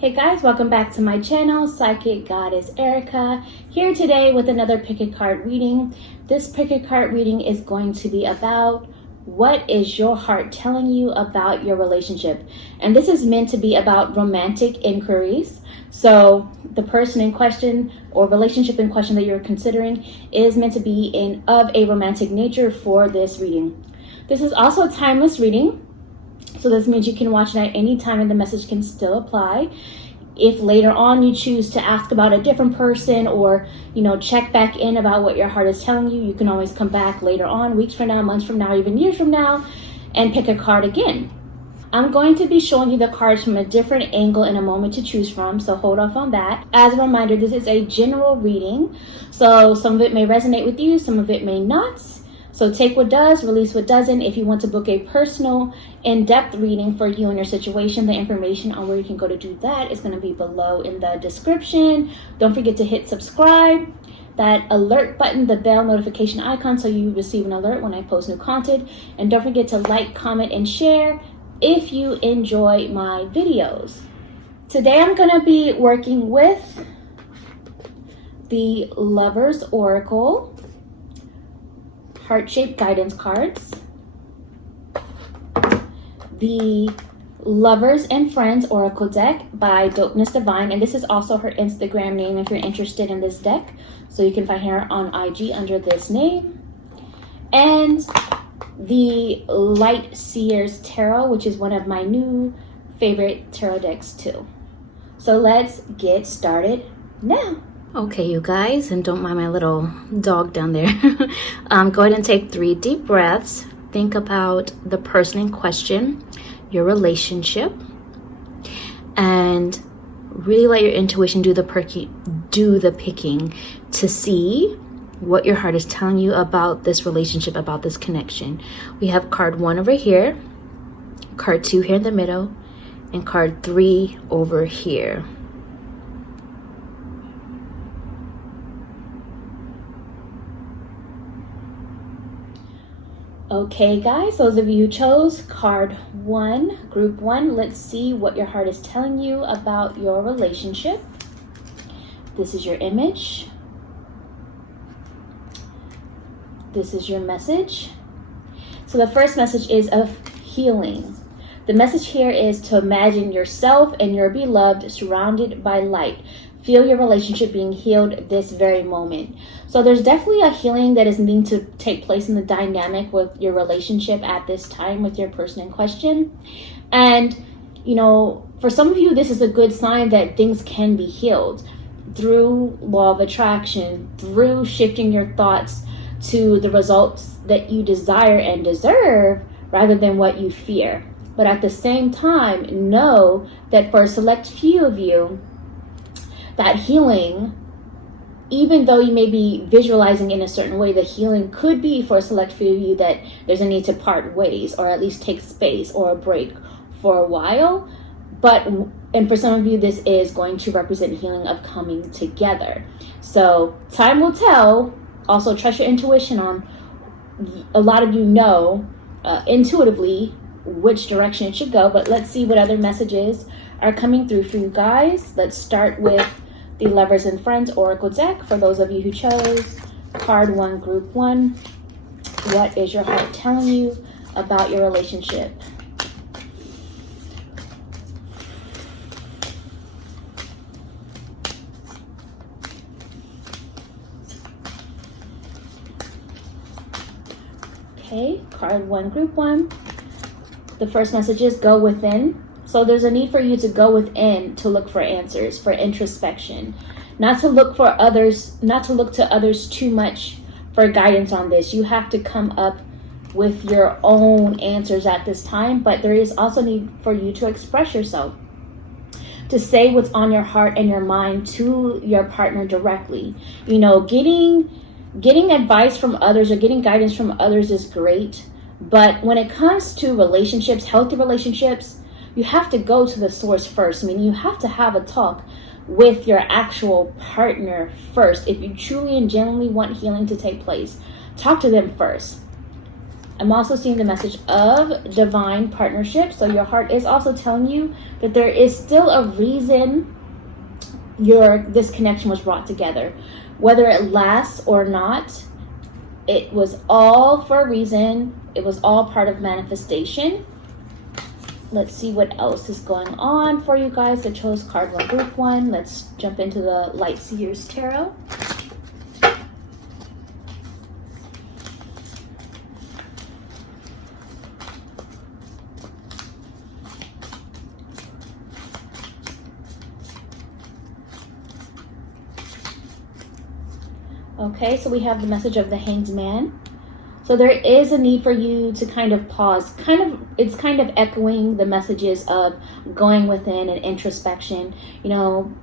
Hey guys, welcome back to my channel, Psychic Goddess Erika, here today with another pick a card reading. This pick a card reading is going to be about what is your heart telling you about your relationship. And this is meant to be about romantic inquiries. So the person in question or relationship in question that you're considering is meant to be of a romantic nature for this reading. This is also a timeless reading. So this means you can watch it at any time and the message can still apply. If later on you choose to ask about a different person or, check back in about what your heart is telling you, you can always come back later on, weeks from now, months from now, even years from now, and pick a card again. I'm going to be showing you the cards from a different angle in a moment to choose from, so hold off on that. As a reminder, this is a general reading, so some of it may resonate with you, some of it may not. So take what does, release what doesn't. If you want to book a personal, in-depth reading for you and your situation, the information on where you can go to do that is going to be below in the description. Don't forget to hit subscribe, that alert button, the bell notification icon, so you receive an alert when I post new content. And don't forget to like, comment, and share if you enjoy my videos. Today I'm going to be working with the Lover's Oracle heart-shaped guidance cards, the Lovers and Friends Oracle deck by Dopeness Divine, and this is also her Instagram name if you're interested in this deck, so you can find her on IG under this name, and the Light Seers Tarot, which is one of my new favorite tarot decks too. So let's get started now. Okay, you guys, and don't mind my little dog down there. Go ahead and take 3 deep breaths. Think about the person in question, your relationship, and really let your intuition do the picking to see what your heart is telling you about this relationship, about this connection. We have card 1 over here, card 2 here in the middle, and card 3 over here. Okay guys, those of you who chose card 1, group 1, let's see what your heart is telling you about your relationship. This is your image. This is your message. So the first message is of healing. The message here is to imagine yourself and your beloved surrounded by light. Feel your relationship being healed this very moment. So there's definitely a healing that is needing to take place in the dynamic with your relationship at this time with your person in question. And, for some of you, this is a good sign that things can be healed through law of attraction, through shifting your thoughts to the results that you desire and deserve rather than what you fear. But at the same time, know that for a select few of you, that healing, even though you may be visualizing in a certain way, the healing could be for a select few of you that there's a need to part ways or at least take space or a break for a while. And for some of you, this is going to represent healing of coming together. So time will tell. Also trust your intuition on, a lot of you know intuitively which direction it should go, but let's see what other messages are coming through for you guys. Let's start with the Lovers and Friends Oracle deck. For those of you who chose card 1, group 1, what is your heart telling you about your relationship? Okay, card 1, group 1. The first message is go within. So there's a need for you to go within to look for answers, for introspection, not to look to others too much for guidance on this. You have to come up with your own answers at this time, but there is also need for you to express yourself, to say what's on your heart and your mind to your partner directly. Getting advice from others or getting guidance from others is great, but when it comes to relationships, healthy relationships, you have to go to the source first. You have to have a talk with your actual partner first. If you truly and genuinely want healing to take place, talk to them first. I'm also seeing the message of divine partnership. So your heart is also telling you that there is still a reason this connection was brought together. Whether it lasts or not, it was all for a reason. It was all part of manifestation. Let's see what else is going on for you guys that chose card 1, group 1. Let's jump into the Light Seers Tarot. Okay, so we have the message of the Hanged Man. So there is a need for you to kind of pause. It's kind of echoing the messages of going within and introspection. You know,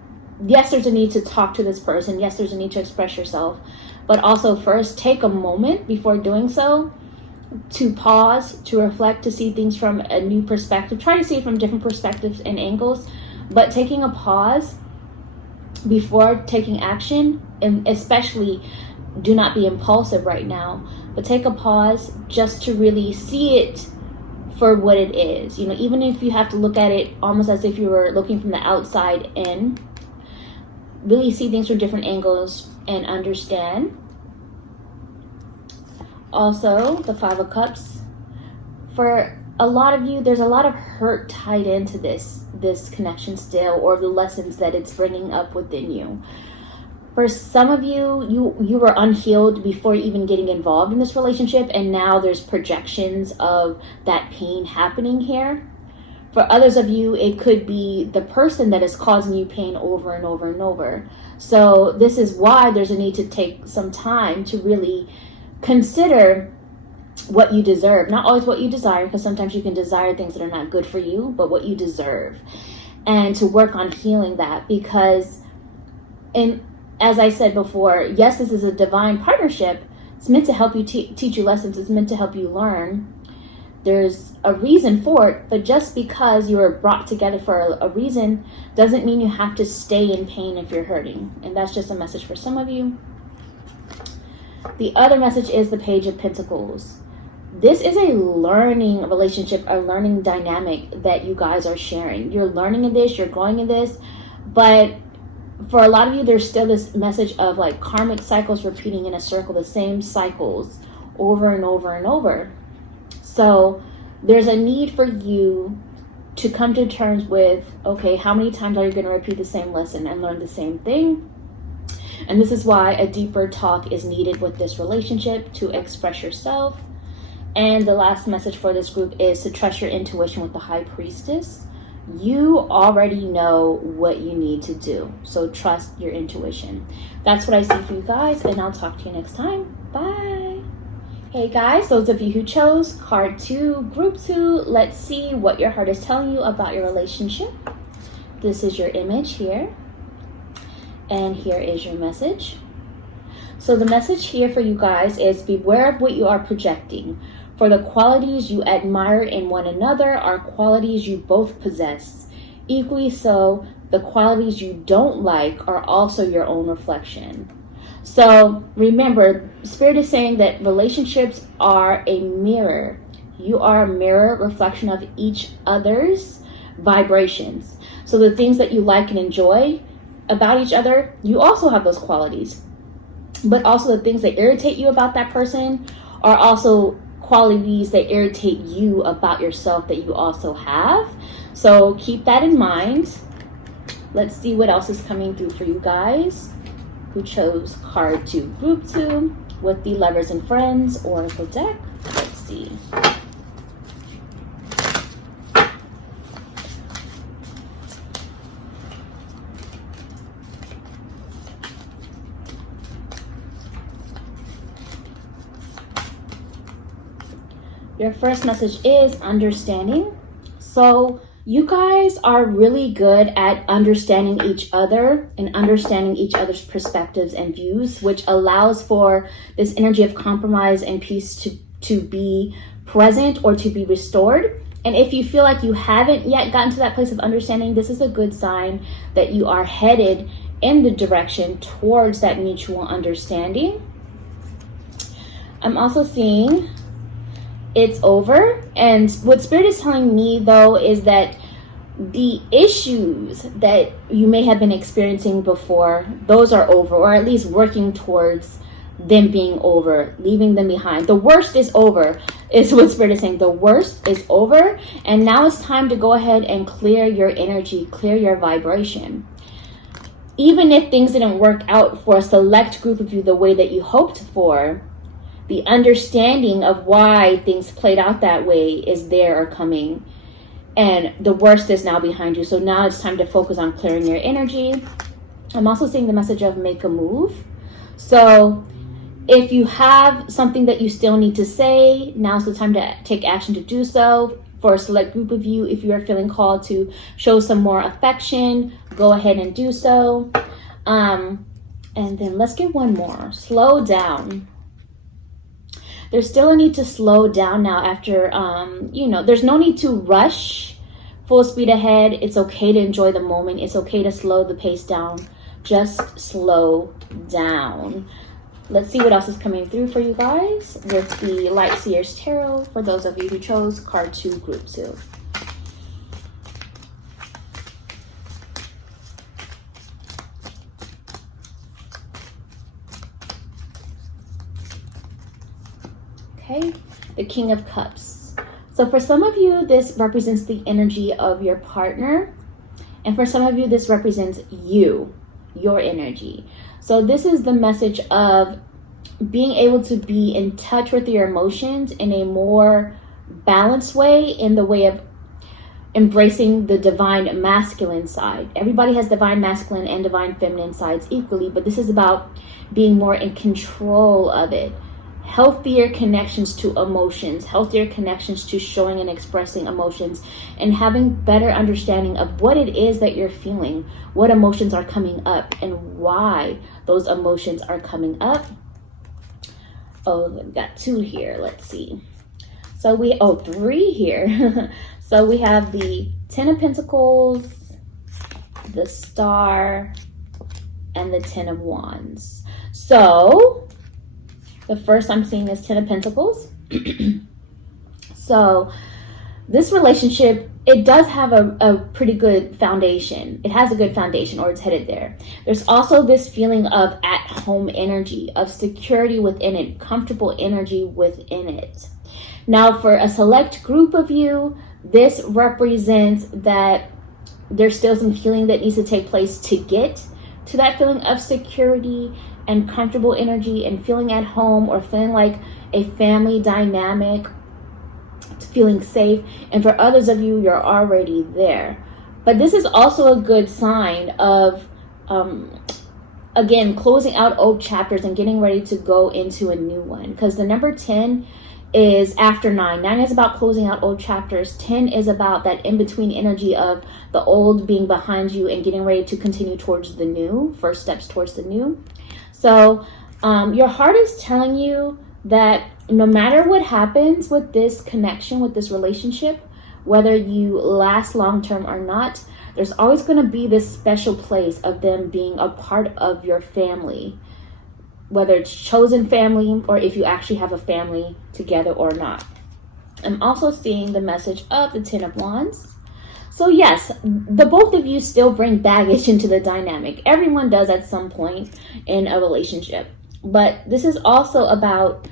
yes, there's a need to talk to this person. Yes, there's a need to express yourself. But also first, take a moment before doing so to pause, to reflect, to see things from a new perspective. Try to see it from different perspectives and angles. But taking a pause before taking action, and especially do not be impulsive right now, but take a pause just to really see it for what it is. You know, even if you have to look at it almost as if you were looking from the outside in, really see things from different angles and understand. Also, the 5 of Cups. For a lot of you, there's a lot of hurt tied into this connection still, or the lessons that it's bringing up within you. For some of you, you were unhealed before even getting involved in this relationship, and now there's projections of that pain happening here. For others of you, it could be the person that is causing you pain over and over and over. So this is why there's a need to take some time to really consider what you deserve. Not always what you desire, because sometimes you can desire things that are not good for you, but what you deserve. And to work on healing that, because as I said before, yes, this is a divine partnership. It's meant to help you teach you lessons. It's meant to help you learn. There's a reason for it, but just because you were brought together for a reason doesn't mean you have to stay in pain if you're hurting. And that's just a message for some of you. The other message is the Page of Pentacles. This is a learning relationship, a learning dynamic that you guys are sharing. You're learning in this, you're growing in this, but for a lot of you, there's still this message of like karmic cycles repeating in a circle, the same cycles over and over and over. So there's a need for you to come to terms with, okay, how many times are you going to repeat the same lesson and learn the same thing? And this is why a deeper talk is needed with this relationship, to express yourself. And the last message for this group is to trust your intuition with the High Priestess. You already know what you need to do, so trust your intuition. That's what I see for you guys, and I'll talk to you next time. Bye. Hey guys, those of you who chose card 2, group 2, let's see what your heart is telling you about your relationship. This is your image here, and here is your message. So the message here for you guys is beware of what you are projecting. For the qualities you admire in one another are qualities you both possess. Equally so, the qualities you don't like are also your own reflection. So remember, Spirit is saying that relationships are a mirror. You are a mirror reflection of each other's vibrations. So the things that you like and enjoy about each other, you also have those qualities. But also the things that irritate you about that person are also qualities that irritate you about yourself that you also have. So keep that in mind. Let's see what else is coming through for you guys who chose card 2, group 2 with the Lovers and Friends Oracle deck. Let's see. Your first message is understanding. So you guys are really good at understanding each other and understanding each other's perspectives and views, which allows for this energy of compromise and peace to be present or to be restored. And if you feel like you haven't yet gotten to that place of understanding, this is a good sign that you are headed in the direction towards that mutual understanding. I'm also seeing it's over. And what Spirit is telling me, though, is that the issues that you may have been experiencing before, those are over, or at least working towards them being over, leaving them behind. The worst is over, is what Spirit is saying. The worst is over, and now it's time to go ahead and clear your energy, clear your vibration. Even if things didn't work out for a select group of you the way that you hoped for, the understanding of why things played out that way is there or coming. And the worst is now behind you. So now it's time to focus on clearing your energy. I'm also seeing the message of make a move. So if you have something that you still need to say, now's the time to take action to do so. For a select group of you, if you are feeling called to show some more affection, go ahead and do so. And then let's get one more. Slow down. There's still a need to slow down now after, there's no need to rush full speed ahead. It's okay to enjoy the moment. It's okay to slow the pace down. Just slow down. Let's see what else is coming through for you guys with the Light Seers Tarot for those of you who chose card 2, group 2. Okay, the King of Cups. So for some of you, this represents the energy of your partner. And for some of you, this represents you, your energy. So this is the message of being able to be in touch with your emotions in a more balanced way, in the way of embracing the divine masculine side. Everybody has divine masculine and divine feminine sides equally, but this is about being more in control of it. Healthier connections to emotions, healthier connections to showing and expressing emotions, and having better understanding of what it is that you're feeling, what emotions are coming up, and why those emotions are coming up. Oh, we've got 2 here. Let's see. So 3 here. So we have the 10 of Pentacles, the Star, and the 10 of Wands. So the first I'm seeing is 10 of Pentacles. So this relationship, it does have a pretty good foundation. It has a good foundation, or it's headed there. There's also this feeling of at-home energy, of security within it, comfortable energy within it. Now, for a select group of you, this represents that there's still some healing that needs to take place to get to that feeling of security and comfortable energy and feeling at home, or feeling like a family dynamic, feeling safe. And for others of you, you're already there. But this is also a good sign of, again, closing out old chapters and getting ready to go into a new one. Because the number 10 is after 9. 9 is about closing out old chapters. 10 is about that in-between energy of the old being behind you and getting ready to continue towards the new, first steps towards the new. So your heart is telling you that no matter what happens with this connection, with this relationship, whether you last long-term or not, there's always going to be this special place of them being a part of your family, whether it's chosen family or if you actually have a family together or not. I'm also seeing the message of the 10 of Wands. So yes, the both of you still bring baggage into the dynamic. Everyone does at some point in a relationship. But this is also about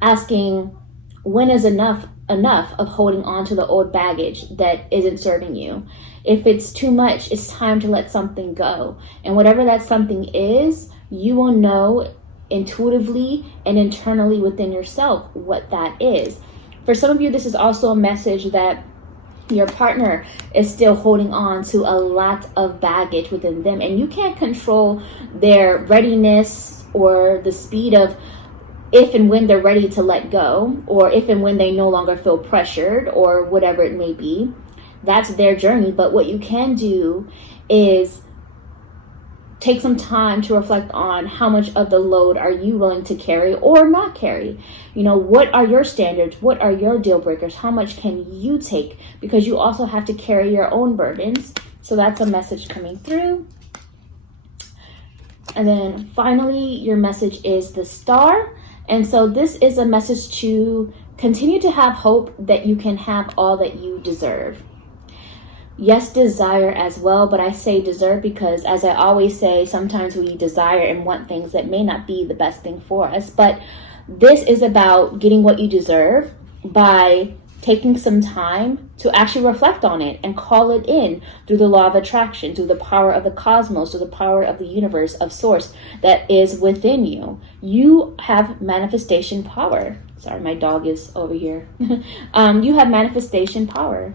asking, when is enough of holding on to the old baggage that isn't serving you? If it's too much, it's time to let something go. And whatever that something is, you will know intuitively and internally within yourself what that is. For some of you, this is also a message that your partner is still holding on to a lot of baggage within them, and you can't control their readiness or the speed of if and when they're ready to let go, or if and when they no longer feel pressured, or whatever it may be. That's their journey. But what you can do is take some time to reflect on how much of the load are you willing to carry or not carry. You know, what are your standards? What are your deal breakers? How much can you take? Because you also have to carry your own burdens. So that's a message coming through. And then finally, your message is the Star. And so this is a message to continue to have hope that you can have all that you deserve. Yes, desire as well, but I say deserve because, as I always say, sometimes we desire and want things that may not be the best thing for us. But this is about getting what you deserve by taking some time to actually reflect on it and call it in through the law of attraction, through the power of the cosmos, through the power of the universe, of source that is within you. You have manifestation power. Sorry, my dog is over here. You have manifestation power.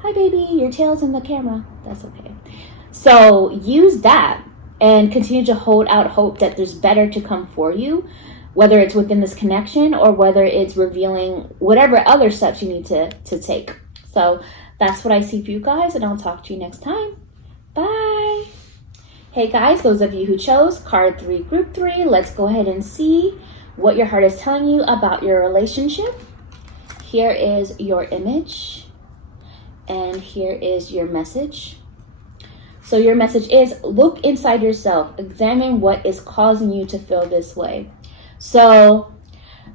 Hi, baby, your tail's in the camera. That's okay. So use that and continue to hold out hope that there's better to come for you, whether it's within this connection or whether it's revealing whatever other steps you need to take. So that's what I see for you guys, and I'll talk to you next time. Bye. Hey guys, those of you who chose card 3, group 3, let's go ahead and see what your heart is telling you about your relationship. Here is your image. And here is your message. So your message is, look inside yourself. Examine what is causing you to feel this way. So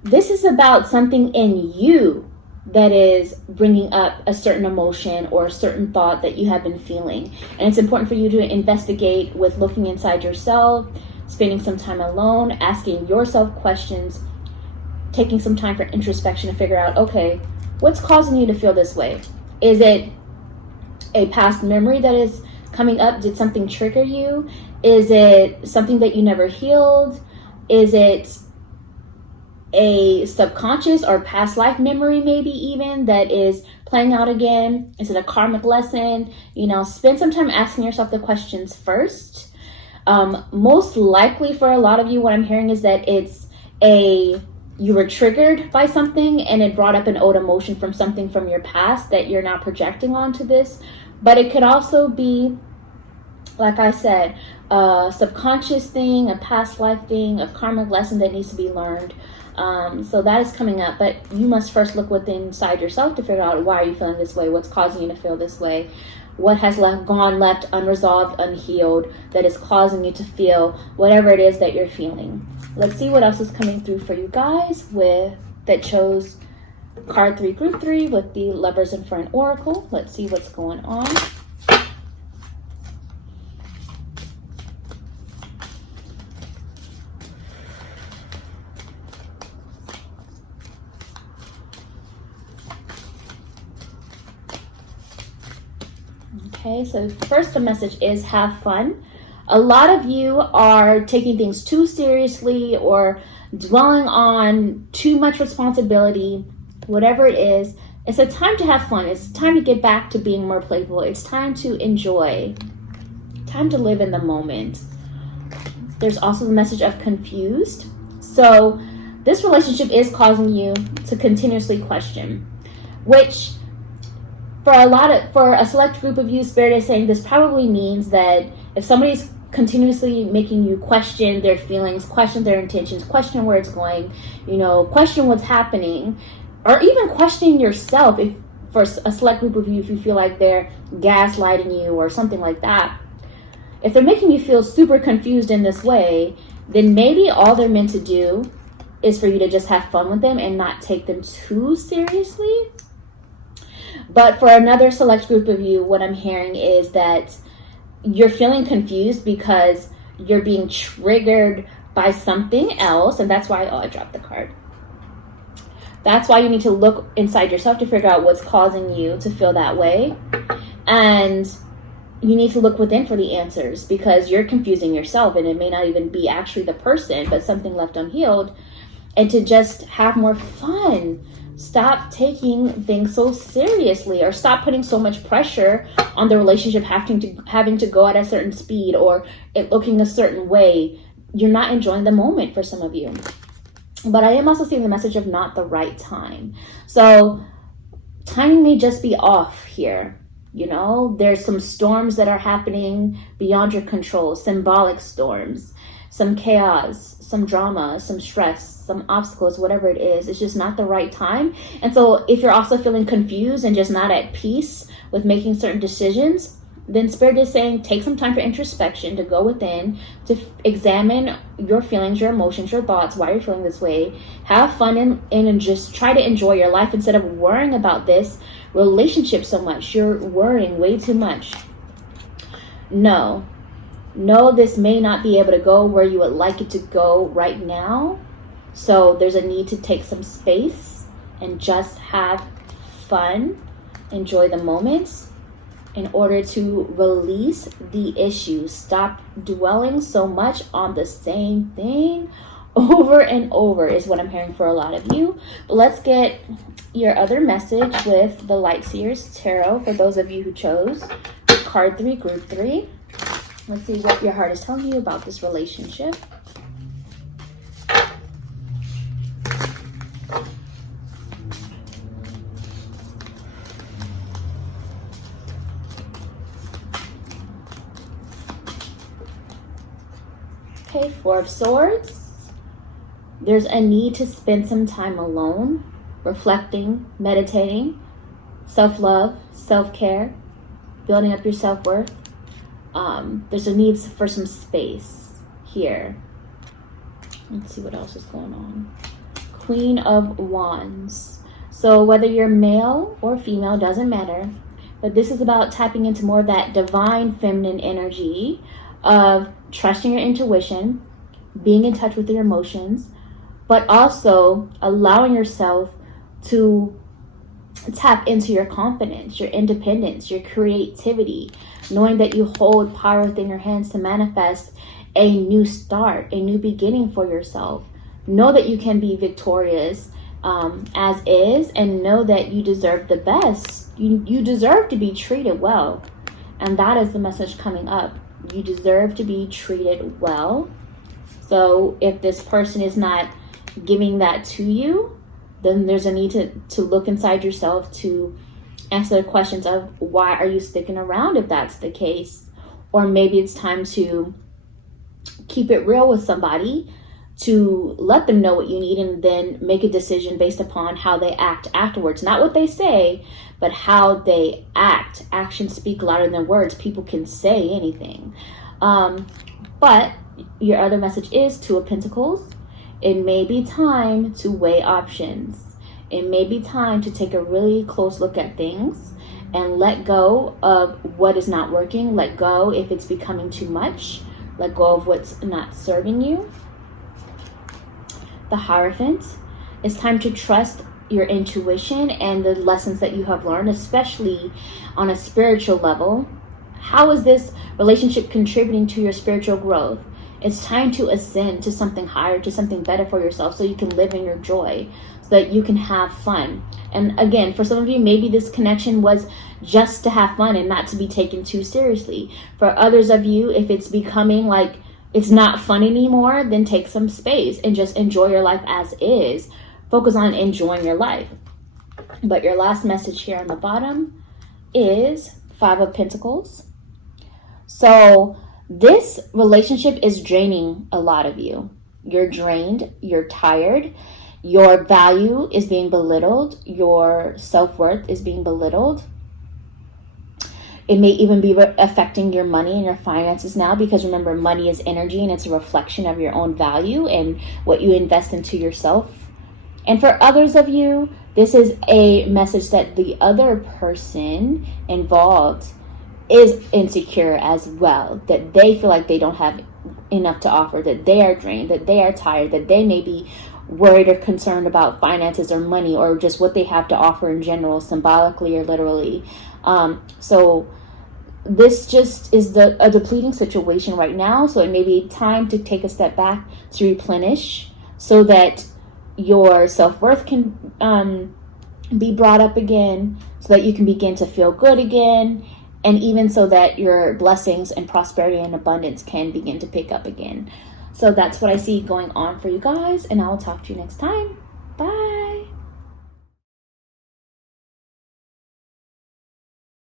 this is about something in you that is bringing up a certain emotion or a certain thought that you have been feeling. And it's important for you to investigate with looking inside yourself, spending some time alone, asking yourself questions, taking some time for introspection to figure out, okay, what's causing you to feel this way? Is it a past memory that is coming up? Did something trigger you? Is it something that you never healed? Is it a subconscious or past life memory maybe even that is playing out again? Is it a karmic lesson? Spend some time asking yourself the questions first. Most likely for a lot of you, what I'm hearing is that you were triggered by something and it brought up an old emotion from something from your past that you're now projecting onto this. But it could also be, like I said, a subconscious thing, a past life thing, a karmic lesson that needs to be learned. So that is coming up. But you must first look within inside yourself to figure out, why are you feeling this way? What's causing you to feel this way? What has gone left unresolved, unhealed, that is causing you to feel whatever it is that you're feeling. Let's see what else is coming through for you guys that chose card 3, group 3 with the Lovers in Front Oracle. Let's see what's going on. Okay, so first the message is have fun. A lot of you are taking things too seriously or dwelling on too much responsibility, whatever it is. It's a time to have fun. It's time to get back to being more playful. It's time to enjoy, time to live in the moment. There's also the message of confused. So this relationship is causing you to continuously question, which for a select group of you, Spirit is saying this probably means that if somebody's continuously making you question their feelings, question their intentions, question where it's going, question what's happening, or even questioning yourself, if for a select group of you, if you feel like they're gaslighting you or something like that, if they're making you feel super confused in this way, then maybe all they're meant to do is for you to just have fun with them and not take them too seriously. But for another select group of you, what I'm hearing is that you're feeling confused because you're being triggered by something else. And that's why, I dropped the card. That's why you need to look inside yourself to figure out what's causing you to feel that way. And you need to look within for the answers because you're confusing yourself and it may not even be actually the person, but something left unhealed. And to just have more fun. Stop taking things so seriously, or stop putting so much pressure on the relationship having to go at a certain speed or it looking a certain way. You're not enjoying the moment for some of you. But I am also seeing the message of not the right time. So timing may just be off here. There's some storms that are happening beyond your control, symbolic storms, some chaos, some drama, some stress, some obstacles, whatever it is. It's just not the right time. And so if you're also feeling confused and just not at peace with making certain decisions, then Spirit is saying take some time for introspection, to go within, to examine your feelings, your emotions, your thoughts, why you're feeling this way. Have fun and just try to enjoy your life instead of worrying about this relationship so much. You're worrying way too much. No, this may not be able to go where you would like it to go right now. So there's a need to take some space and just have fun, enjoy the moments in order to release the issues. Stop dwelling so much on the same thing over and over is what I'm hearing for a lot of you. But let's get your other message with the Light Seers Tarot for those of you who chose card 3, group 3. Let's see what your heart is telling you about this relationship. Okay, 4 of Swords. There's a need to spend some time alone, reflecting, meditating, self-love, self-care, building up your self-worth. There's a need for some space here. Let's see what else is going on. Queen of Wands. So whether you're male or female, doesn't matter. But this is about tapping into more of that divine feminine energy of trusting your intuition, being in touch with your emotions, but also allowing yourself to tap into your confidence, your independence, your creativity, knowing that you hold power within your hands to manifest a new start, a new beginning for yourself. Know that you can be victorious as is, and know that you deserve the best. You deserve to be treated well. And that is the message coming up. You deserve to be treated well. So if this person is not giving that to you, then there's a need to look inside yourself to answer the questions of why are you sticking around if that's the case. Or maybe it's time to keep it real with somebody, to let them know what you need, and then make a decision based upon how they act afterwards. Not what they say, but how they act. Actions speak louder than words. People can say anything. But your other message is 2 of Pentacles. It may be time to weigh options. It may be time to take a really close look at things and let go of what is not working. Let go if it's becoming too much. Let go of what's not serving you. The Hierophant. It's time to trust your intuition and the lessons that you have learned, especially on a spiritual level. How is this relationship contributing to your spiritual growth? It's time to ascend to something higher, to something better for yourself, so you can live in your joy, so that you can have fun. And again, for some of you, maybe this connection was just to have fun and not to be taken too seriously. For others of you, if it's becoming like it's not fun anymore, then take some space and just enjoy your life as is. Focus on enjoying your life. But your last message here on the bottom is 5 of Pentacles. So this relationship is draining a lot of you. You're drained, you're tired, your value is being belittled, your self-worth is being belittled. It may even be affecting your money and your finances now, because remember, money is energy and it's a reflection of your own value and what you invest into yourself. And for others of you, this is a message that the other person involved is insecure as well, that they feel like they don't have enough to offer, that they are drained, that they are tired, that they may be worried or concerned about finances or money or just what they have to offer in general, symbolically or literally. So this just is a depleting situation right now. So it may be time to take a step back to replenish, so that your self-worth can be brought up again, so that you can begin to feel good again, and even so that your blessings and prosperity and abundance can begin to pick up again. So that's what I see going on for you guys, and I'll talk to you next time.